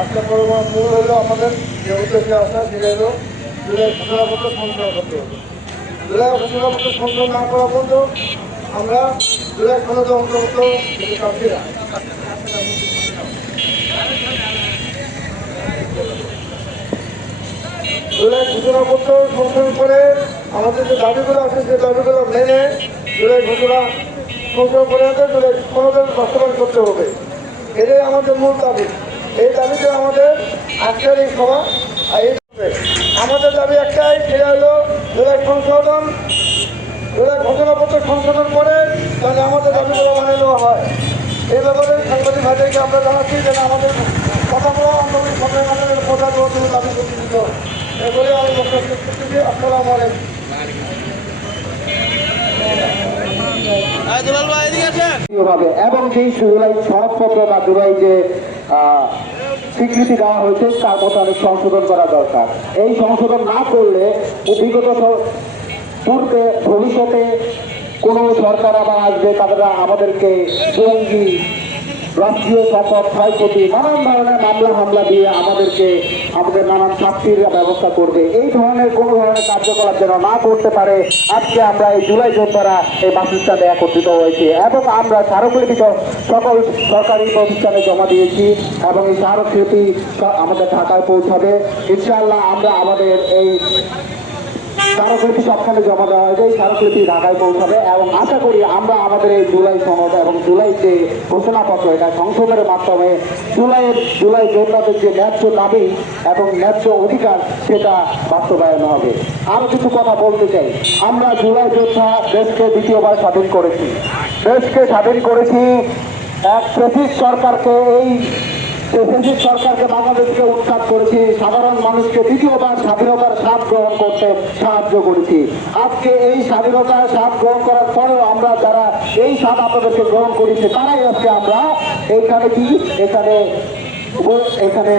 আজকে মূল হলো আমাদের যে আসা, সেটা হলো জুলাই না করা পর্যন্ত আমরা অন্তর্ভুক্ত জুলাই ঘোষণাপত্র সংশোধন করে আমাদের যে দাবিগুলো আছে, সেই দাবিগুলো মেনে জুলাই ঘোষণা সংশোধন করে জুলাই সনদের বাস্তবায়ন করতে হবে। এটাই আমাদের মূল দাবি। এই দাবিতে আমাদের আজকের এই সভা এই আমাদের দাবি একটাই সেটা হলো জুলাই সংশোধন। জুলাই ঘোষণাপত্র সংশোধন করে তাহলে আমাদের দাবিগুলো মানে নেওয়া হয়। এই ব্যাপারে সাংবাদিক ভাইদেরকে আমরা জানাচ্ছি যে না, আমাদের কথাগুলো আন্দোলন সরকার আমাদের প্রধান দাবি প্রতিষ্ঠিত। এগুলি আমি আসসালামু আলাইকুম। এবং সেই জুলাই সনদপত্র বা যে স্বীকৃতি দেওয়া হয়েছে, তার মতো সংশোধন করা দরকার। এই সংশোধন না করলে বিগত পূর্বে ভবিষ্যতে কোনো সরকার আবার আসবে, তারা আমাদেরকে জঙ্গি রাষ্ট্রীয় সম্পদ ক্ষয়ক্ষতি নানান ধরনের মামলা, হামলা দিয়ে আমাদেরকে, আমাদের নানান শাস্তির ব্যবস্থা করবে। এই ধরনের কোনো ধরনের কার্যকলাপ যেন না করতে পারে, আজকে আমরা এই জুলাই যোদ্ধারা এই বাসস্থানে একত্রিত হয়েছি এবং আমরা স্মারকলিপি স- সকল সরকারি প্রতিষ্ঠানে জমা দিয়েছি এবং এই স্মারকলিপি আমাদের ঢাকায় পৌঁছাবে। ইনশাআল্লাহ আমরা আমাদের এই স্মারকলিপি সবখানে জমা দেওয়া হয়েছে। এই স্মারকলিপি ঢাকায় পৌঁছাবে এবং আশা করি আমরা আমাদের এই জুলাই সনদ এবং জুলাই যে ঘোষণাপত্র, এটা সংশোধনের মাধ্যমে জুলাইয়ের, জুলাই যোদ্ধাদের যে ন্যায্য দাবি এবং ন্যায্য অধিকার, সেটা বাস্তবায়ন হবে। আরও কিছু কথা বলতে চাই। আমরা জুলাই যোদ্ধা দেশকে দ্বিতীয়বার স্বাধীন করেছি। দেশকে স্বাধীন করেছি এক সরকারকে এই ফেসিস সরকারকে বাংলাদেশকে উৎখাত করেছি, সাধারণ মানুষকে দ্বিতীয়বার স্বাধীনতার স্বাদ গ্রহণ করতে সাহায্য করেছি। আজকে এই স্বাধীনতার স্বাদ গ্রহণ করার পরেও আমরা যারা এই স্বাদ আপনাদেরকে গ্রহণ করেছি, তারাই আজকে আমরা এখানে কি? এখানে এখানে